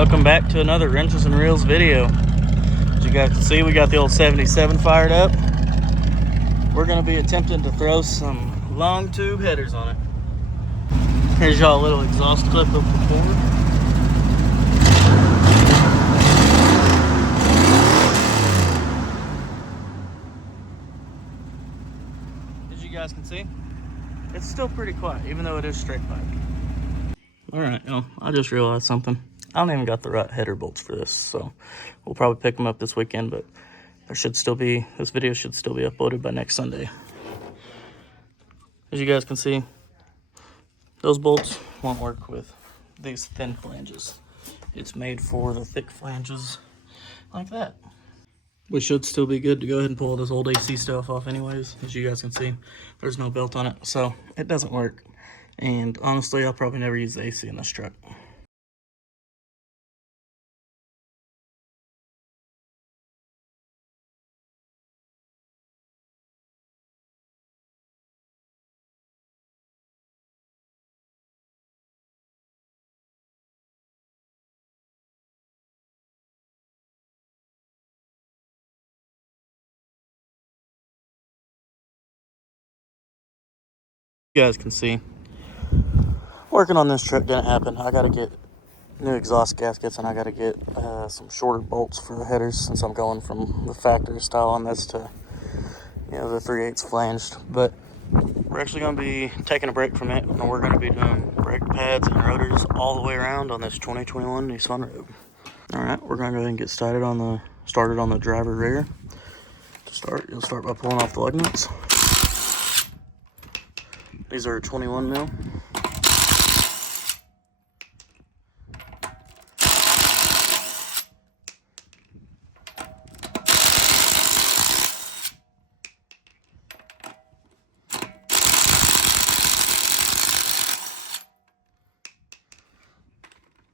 Welcome back to another Wrenches and Reels video. As you guys can see, we got the old 77 fired up. We're going to be attempting to throw some long tube headers on it. Here's y'all a little exhaust clip of the Ford. As you guys can see, it's still pretty quiet, even though it is straight pipe. Alright, I just realized something. I don't even got the right header bolts for this, so we'll probably pick them up this weekend, but this video should still be uploaded by next Sunday. As you guys can see, those bolts won't work with these thin flanges. It's made for the thick flanges like that. We should still be good to go ahead and pull this old AC stuff off anyways. As you guys can see, there's no belt on it, so it doesn't work. And honestly, I'll probably never use the AC in this truck. You guys can see, working on this truck didn't happen. I gotta get new exhaust gaskets, and I gotta get some shorter bolts for the headers, since I'm going from the factory style on this to, the 3/8 flanged. But we're actually gonna be taking a break from it, and we're gonna be doing brake pads and rotors all the way around on this 2021 Nissan Rogue. All right, we're gonna go ahead and get started on the driver rear. To start, you'll start by pulling off the lug nuts. These are 21 mil.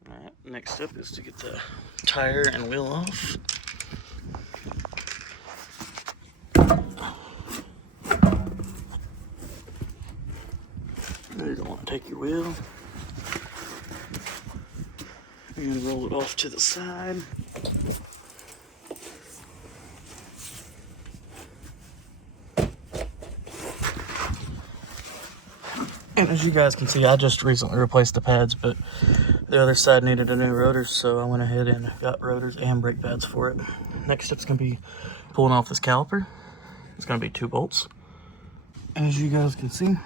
Alright, next step is to get the tire and wheel off. You don't want to take your wheel and roll it off to the side. And as you guys can see, I just recently replaced the pads, but the other side needed a new rotor, so I went ahead and got rotors and brake pads for it. Next step's gonna be pulling off this caliper. It's gonna be 2 bolts. As you guys can see,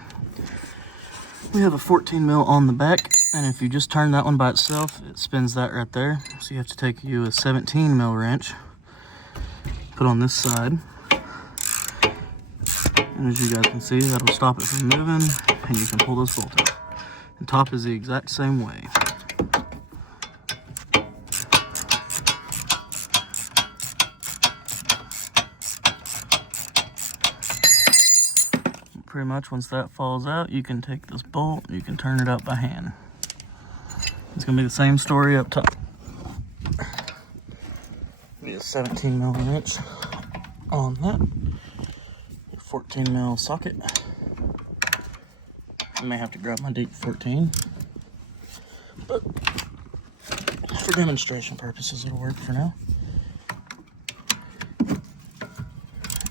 we have a 14 mil on the back, and if you just turn that one by itself, it spins that right there. So you have to take you a 17 mil wrench, put on this side, and as you guys can see, that'll stop it from moving, and you can pull this bolt out. The top is the exact same way. Pretty much once that falls out, you can take this bolt and you can turn it up by hand. It's gonna be the same story up top. Get a 17 mil wrench on that. 14 mil socket. I may have to grab my deep 14, but for demonstration purposes, it'll work for now.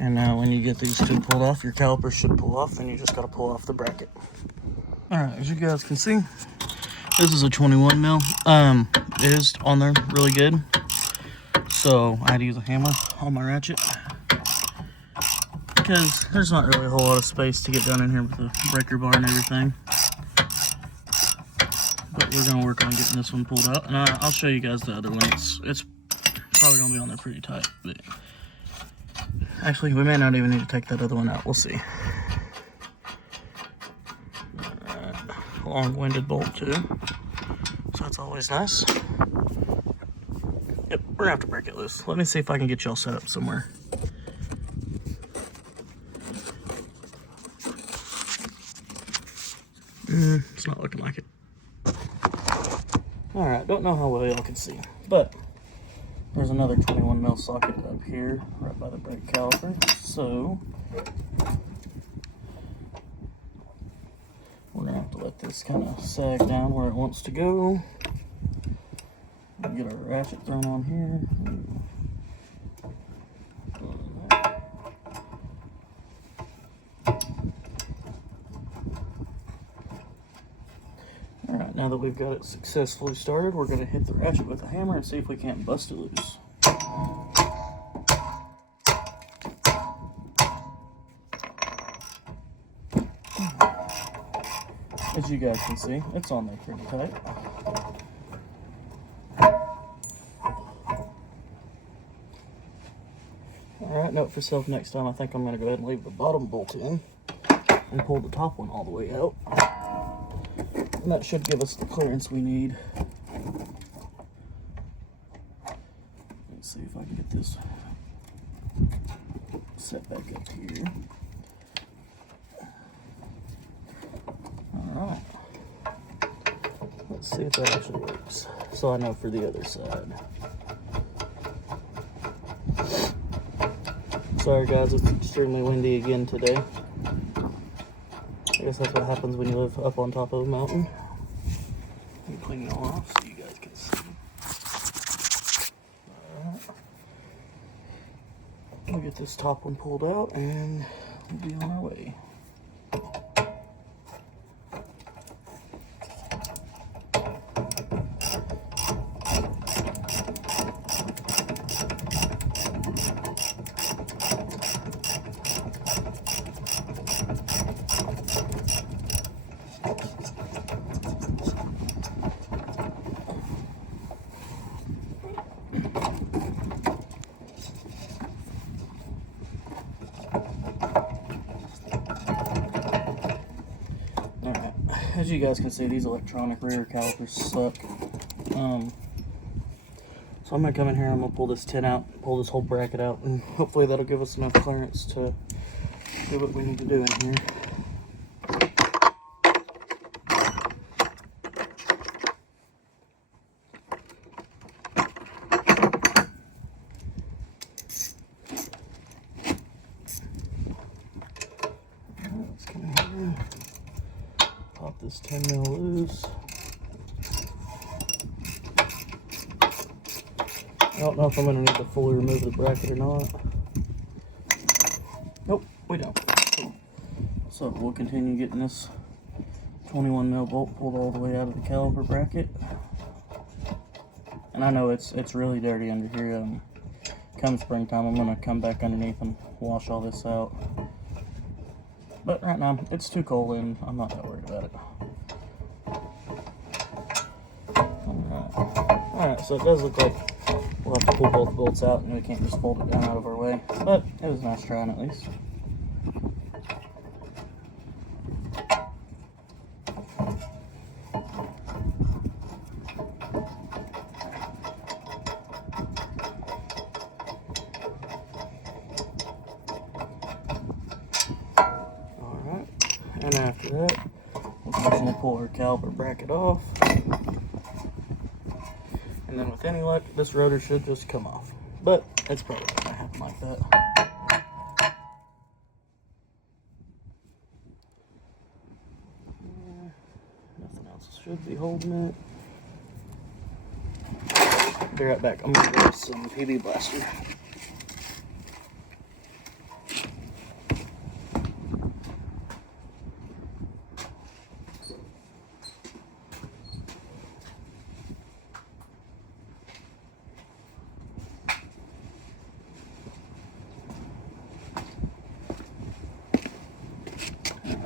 And now when you get these 2 pulled off, your caliper should pull off, then you just gotta pull off the bracket. All right, as you guys can see, this is a 21 mil. It is on there really good. So I had to use a hammer on my ratchet, because there's not really a whole lot of space to get down in here with the breaker bar and everything. But we're gonna work on getting this one pulled out, and I'll show you guys the other one. It's probably gonna be on there pretty tight, but actually, we may not even need to take that other one out. We'll see. Alright, long-winded bolt too, so that's always nice. Yep, we're gonna have to break it loose. Let me see if I can get y'all set up somewhere. It's not looking like it. Alright, don't know how well y'all can see, but there's another 21 mil socket up here, right by the brake caliper. So we're gonna have to let this kind of sag down where it wants to go. Get get our ratchet thrown on here. Alright, now that we've got it successfully started, we're going to hit the ratchet with a hammer and see if we can't bust it loose. As you guys can see, it's on there pretty tight. Alright, note for self next time, I think I'm going to go ahead and leave the bottom bolt in and pull the top one all the way out. And that should give us the clearance we need. Let's see if I can get this set back up here. Alright. Let's see if that actually works. So I know for the other side. Sorry guys, it's extremely windy again today. I guess that's what happens when you live up on top of a mountain. Let me clean it all off so you guys can see. Alright. We'll get this top one pulled out and we'll be on our way. As you guys can see, these electronic rear calipers suck. So I'm going to come in here and I'm going to pull this tin out, pull this whole bracket out, and hopefully that'll give us enough clearance to do what we need to do in here. Let's come in here. Pop this 10 mil loose. I don't know if I'm going to need to fully remove the bracket or not. Nope, we don't. So we'll continue getting this 21 mil bolt pulled all the way out of the caliper bracket. And I know it's really dirty under here. Come springtime, I'm going to come back underneath and wash all this out. But right now, it's too cold and I'm not that worried about it. Alright, so it does look like we'll have to pull both bolts out and we can't just fold it down out of our way. But it was nice trying at least. And after that, we're just going to pull our caliper bracket off. And then with any luck, this rotor should just come off. But it's probably not going to happen like that. Nothing else should be holding it. Be right back. I'm going to grab some PB Blaster.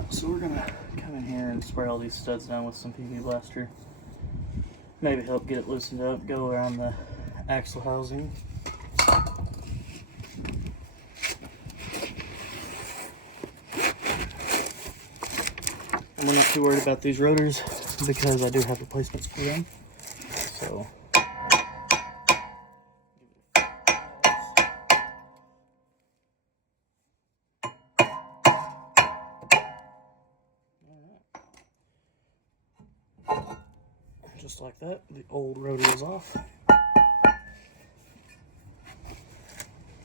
So we're gonna come in here and spray all these studs down with some PB Blaster. Maybe help get it loosened up, go around the axle housing. And we're not too worried about these rotors because I do have replacements for them. So just like that, the old rotor is off.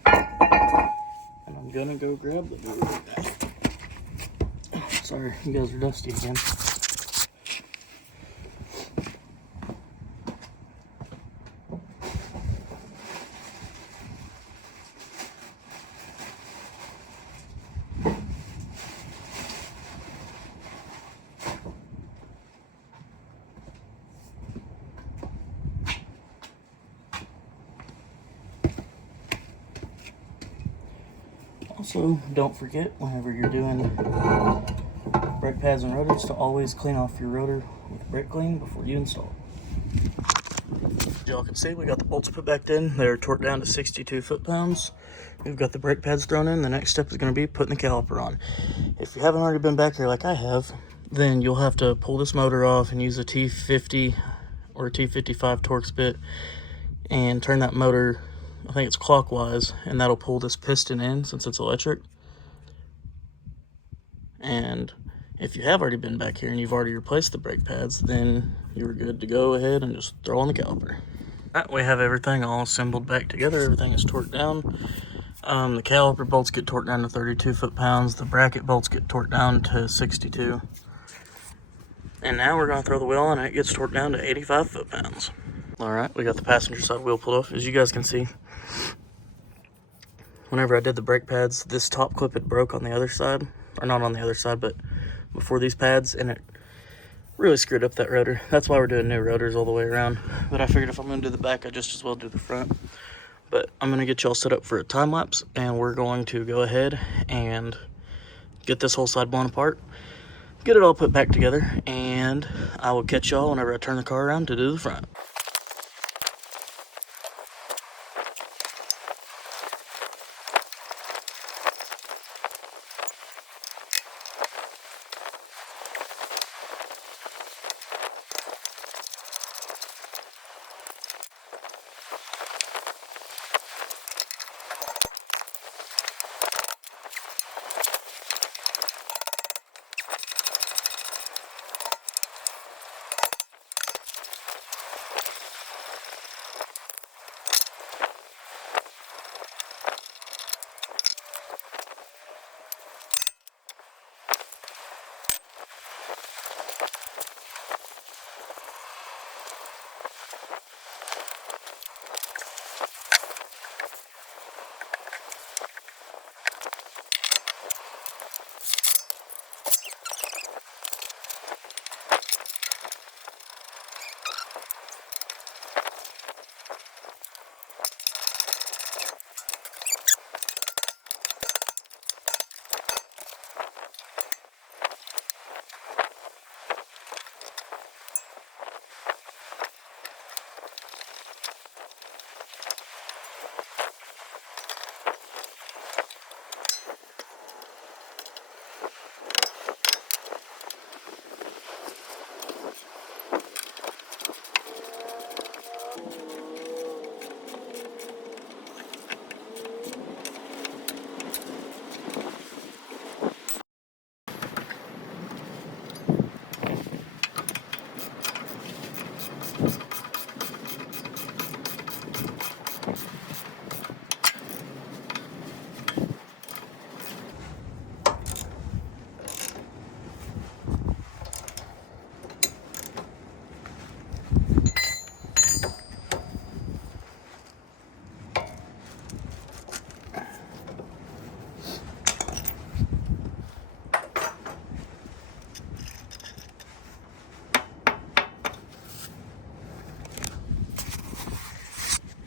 And I'm gonna go grab the new rotor back. Sorry, you guys are dusty again. Also, don't forget whenever you're doing brake pads and rotors to always clean off your rotor with brake clean before you install it. As y'all can see, we got the bolts put back in. They're torqued down to 62 foot-pounds. We've got the brake pads thrown in. The next step is going to be putting the caliper on. If you haven't already been back here like I have, then you'll have to pull this motor off and use a T50 or a T55 Torx bit and turn that motor, I think it's clockwise, and that'll pull this piston in since it's electric. And if you have already been back here and you've already replaced the brake pads, then you're good to go ahead and just throw on the caliper. Right, we have everything all assembled back together. Everything is torqued down. The caliper bolts get torqued down to 32 foot-pounds. The bracket bolts get torqued down to 62. And now we're going to throw the wheel on and it gets torqued down to 85 foot-pounds. All right, we got the passenger side wheel pulled off. As you guys can see, whenever I did the brake pads, this top clip had broke on the other side. Or not on the other side, but before these pads, and it really screwed up that rotor. That's why we're doing new rotors all the way around. But I figured if I'm going to do the back, I just as well do the front. But I'm going to get y'all set up for a time lapse, and we're going to go ahead and get this whole side blown apart, get it all put back together, and I will catch y'all whenever I turn the car around to do the front.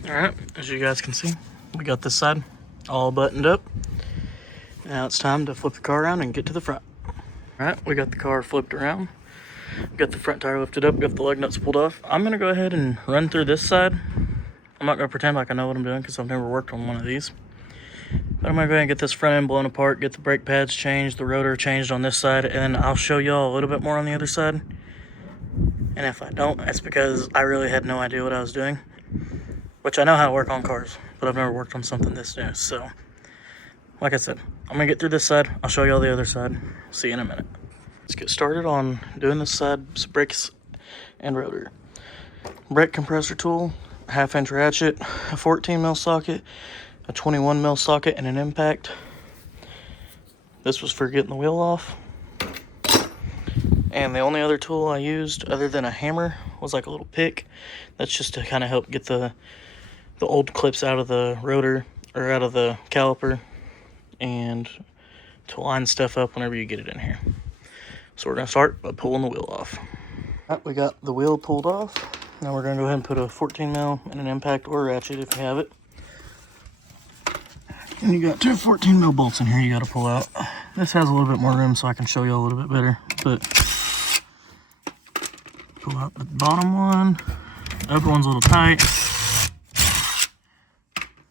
Alright, as you guys can see, we got this side all buttoned up. Now it's time to flip the car around and get to the front. Alright, we got the car flipped around. We got the front tire lifted up, got the lug nuts pulled off. I'm going to go ahead and run through this side. I'm not going to pretend like I know what I'm doing because I've never worked on one of these. But I'm going to go ahead and get this front end blown apart, get the brake pads changed, the rotor changed on this side, and I'll show y'all a little bit more on the other side. And if I don't, that's because I really had no idea what I was doing. Which I know how to work on cars, but I've never worked on something this new. So, like I said, I'm going to get through this side. I'll show y'all the other side. See you in a minute. Let's get started on doing this side's brakes and rotor. Brake compressor tool, a 1/2-inch ratchet, a 14mm socket, a 21mm socket, and an impact. This was for getting the wheel off. And the only other tool I used other than a hammer was like a little pick. That's just to kind of help get the old clips out of the rotor or out of the caliper and to line stuff up whenever you get it in here. So we're going to start by pulling the wheel off. All right, we got the wheel pulled off. Now we're going to go ahead and put a 14mm and an impact or ratchet if you have it. And you got two 14 mil bolts in here you got to pull out. This has a little bit more room so I can show you a little bit better, but pull out the bottom one. The upper one's a little tight.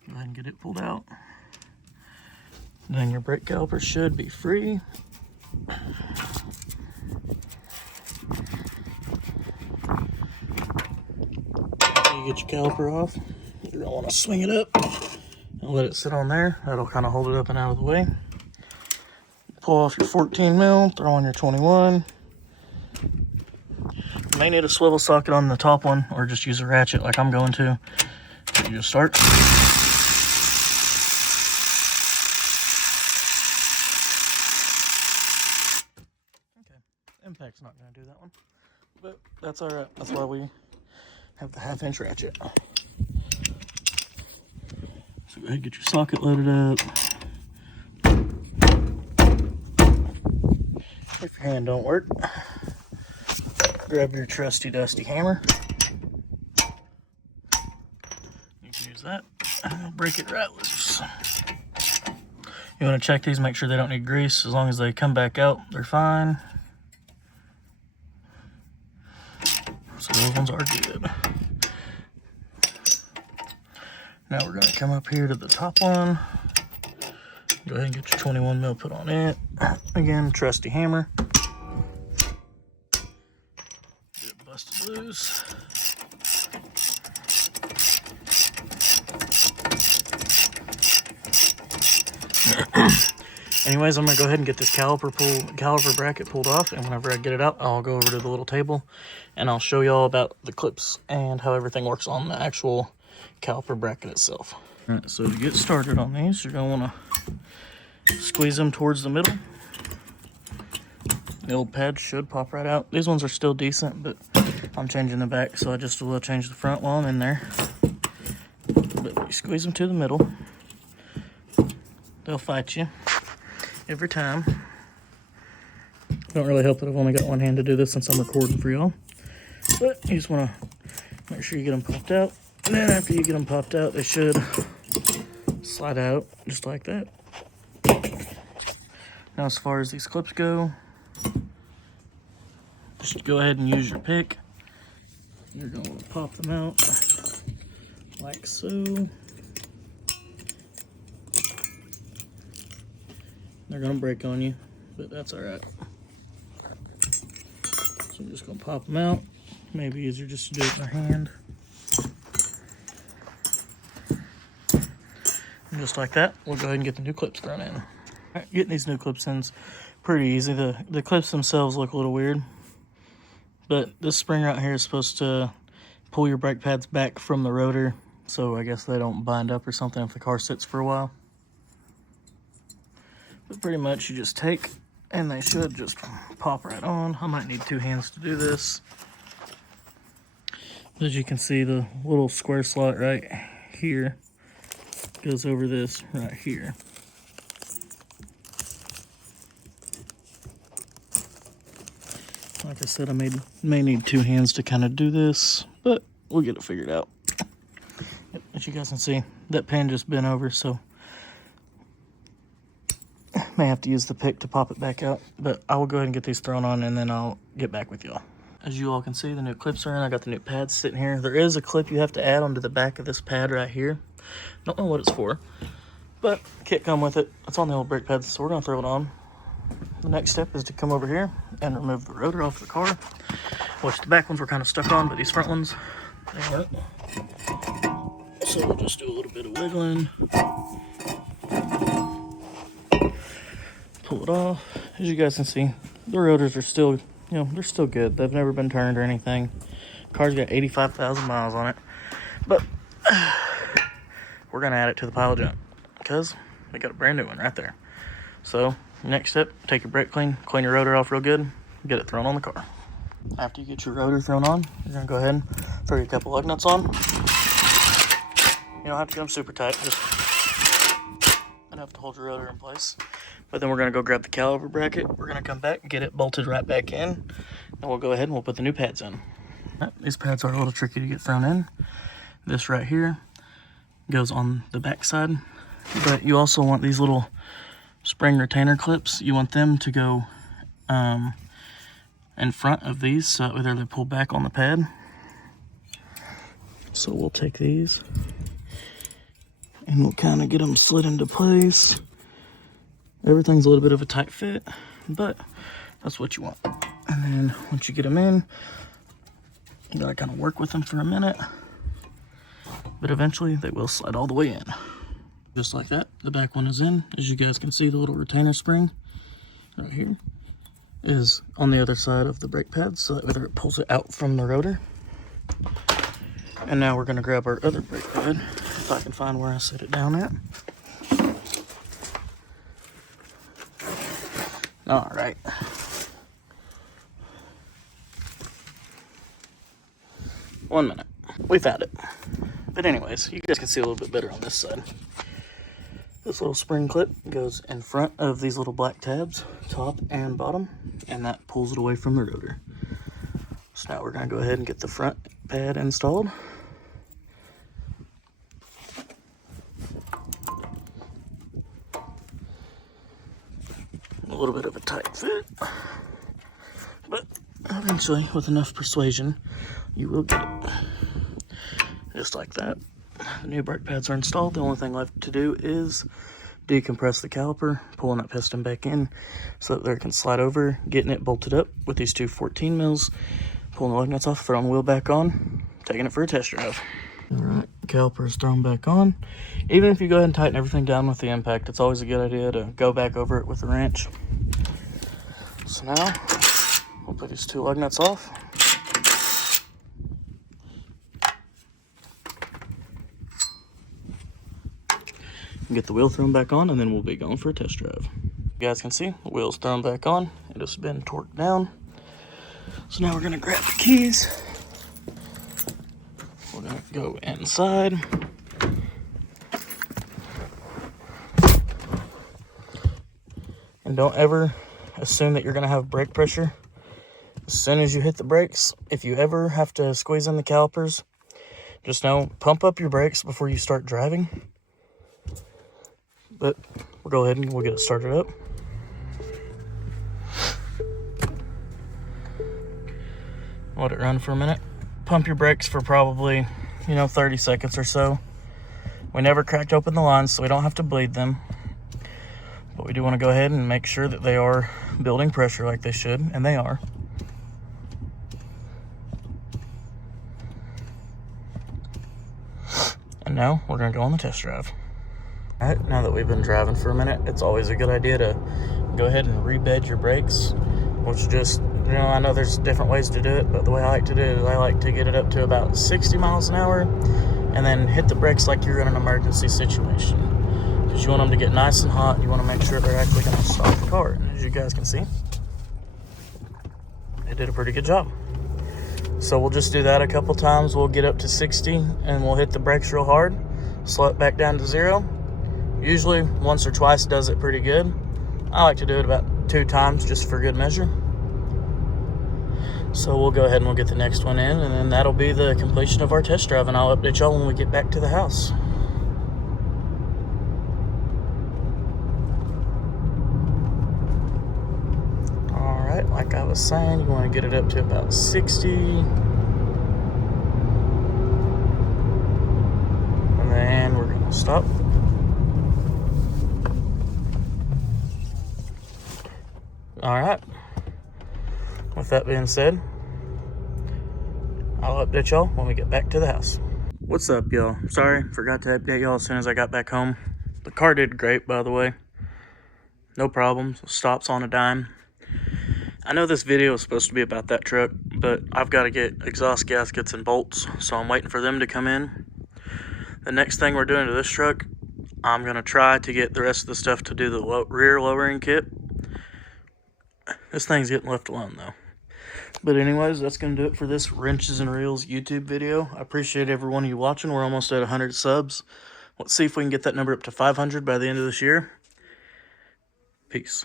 Go ahead and get it pulled out. Then your brake caliper should be free. After you get your caliper off, you're gonna want to swing it up and let it sit on there. That'll kind of hold it up and out of the way. Pull off your 14 mil, throw on your 21. You may need a swivel socket on the top one, or just use a ratchet like I'm going to. You just start. Okay, impact's not going to do that one, but that's all right. That's why we have the 1/2-inch ratchet. So go ahead and get your socket loaded up. If your hand don't work, grab your trusty dusty hammer. You can use that and break it right loose. You want to check these, make sure they don't need grease. As long as they come back out, they're fine. So those ones are good. Now we're going to come up here to the top one. Go ahead and get your 21 mil put on it. Again, trusty hammer. Get it busted loose. Anyways, I'm going to go ahead and get this caliper bracket pulled off, and whenever I get it out, I'll go over to the little table and I'll show you all about the clips and how everything works on the actual caliper bracket itself. All right, so to get started on these, you're going to want to squeeze them towards the middle. The old pads should pop right out. These ones are still decent, but I'm changing the back, so I just will change the front while I'm in there. But you squeeze them to the middle. They'll fight you every time. Don't really help that I've only got one hand to do this since I'm recording for y'all. But you just want to make sure you get them popped out. And then after you get them popped out, they should slide out just like that. Now as far as these clips go, just go ahead and use your pick. You're going to pop them out like so. They're going to break on you, but that's all right. So I'm just going to pop them out. Maybe easier just to do it in my hand. And just like that, we'll go ahead and get the new clips thrown in. All right, getting these new clips in is pretty easy. The clips themselves look a little weird, but this spring right here is supposed to pull your brake pads back from the rotor, so I guess they don't bind up or something if the car sits for a while. But pretty much you just take, and they should just pop right on. I might need two hands to do this. As you can see, the little square slot right here goes over this right here. Like I said, I may need two hands to kind of do this, but we'll get it figured out. As you guys can see, that pan just bent over, so may have to use the pick to pop it back out, but I will go ahead and get these thrown on, and then I'll get back with y'all. As you all can see, the new clips are in. I got the new pads sitting here. There is a clip you have to add onto the back of this pad right here. Don't know what it's for, but kit come with it. It's on the old brake pads, so we're gonna throw it on. The next step is to come over here and remove the rotor off the car, which the back ones were kind of stuck on, but these front ones, they work. So we'll just do a little bit of wiggling. Pull it off. As you guys can see, the rotors are still, they're still good. They've never been turned or anything. Car's got 85,000 miles on it, but we're gonna add it to the pile of junk because we got a brand new one right there. So next step, take your brake clean your rotor off real good, get it thrown on the car. After you get your rotor thrown on, you're gonna go ahead and throw your couple lug nuts on. You don't have to get them super tight, just enough to hold your rotor in place. But then we're gonna go grab the caliper bracket. We're gonna come back and get it bolted right back in, and we'll go ahead and we'll put the new pads in. Right, these pads are a little tricky to get thrown in. This right here goes on the back side. But you also want these little spring retainer clips. You want them to go in front of these, so that way they pull back on the pad. So we'll take these and we'll kind of get them slid into place. Everything's a little bit of a tight fit, but that's what you want. And then once you get them in, you gotta kind of work with them for a minute, but eventually they will slide all the way in. Just like that, the back one is in. As you guys can see, the little retainer spring right here is on the other side of the brake pad, so that way it pulls it out from the rotor. And now we're gonna grab our other brake pad, if I can find where I set it down at. All right. One minute. We found it. But anyways, you guys can see a little bit better on this side. This little spring clip goes in front of these little black tabs, top and bottom, and that pulls it away from the rotor. So now we're gonna go ahead and get the front pad installed. A little bit of a tight fit, but eventually, with enough persuasion, you will get it. Just like that. The new brake pads are installed. The only thing left to do is decompress the caliper, pulling that piston back in so that they can slide over, getting it bolted up with these two 14 mils, pulling the lug nuts off, throwing the wheel back on, taking it for a test drive. All right, caliper is thrown back on. Even if you go ahead and tighten everything down with the impact, it's always a good idea to go back over it with a wrench. So now, we'll put these two lug nuts off. Get the wheel thrown back on, and then we'll be going for a test drive. You guys can see, the wheel's thrown back on. It has been torqued down. So now we're gonna grab the keys. We're gonna go inside. And don't ever assume that you're gonna have brake pressure. As soon as you hit the brakes, if you ever have to squeeze in the calipers, just know, pump up your brakes before you start driving. But we'll go ahead and we'll get it started up. Let it run for a minute. Pump your brakes for probably, 30 seconds or so. We never cracked open the lines, so we don't have to bleed them. But we do want to go ahead and make sure that they are building pressure like they should, and they are. And now we're going to go on the test drive. All right, now that we've been driving for a minute, it's always a good idea to go ahead and rebed your brakes, which just, I know there's different ways to do it, but the way I like to do it is I like to get it up to about 60 miles an hour and then hit the brakes like you're in an emergency situation. Because you want them to get nice and hot. You want to make sure they're actually going to stop the car. And as you guys can see, they did a pretty good job. So we'll just do that a couple times. We'll get up to 60 and we'll hit the brakes real hard, slow it back down to 0. Usually once or twice does it pretty good. I like to do it about 2 times just for good measure. So we'll go ahead and we'll get the next one in, and then that'll be the completion of our test drive, and I'll update y'all when we get back to the house. All right, like I was saying, you want to get it up to about 60. And then we're going to stop. All right, with that being said, I'll update y'all when we get back to the house. What's up, y'all? Sorry, forgot to update y'all as soon as I got back home. The car did great, by the way. No problems, stops on a dime. I know this video is supposed to be about that truck, but I've got to get exhaust gaskets and bolts, so I'm waiting for them to come in. The next thing we're doing to this truck, I'm going to try to get the rest of the stuff to do the rear lowering kit. This thing's getting left alone, though. But anyways, that's going to do it for this Wrenches and Reels YouTube video. I appreciate every one of you watching. We're almost at 100 subs. Let's see if we can get that number up to 500 by the end of this year. Peace.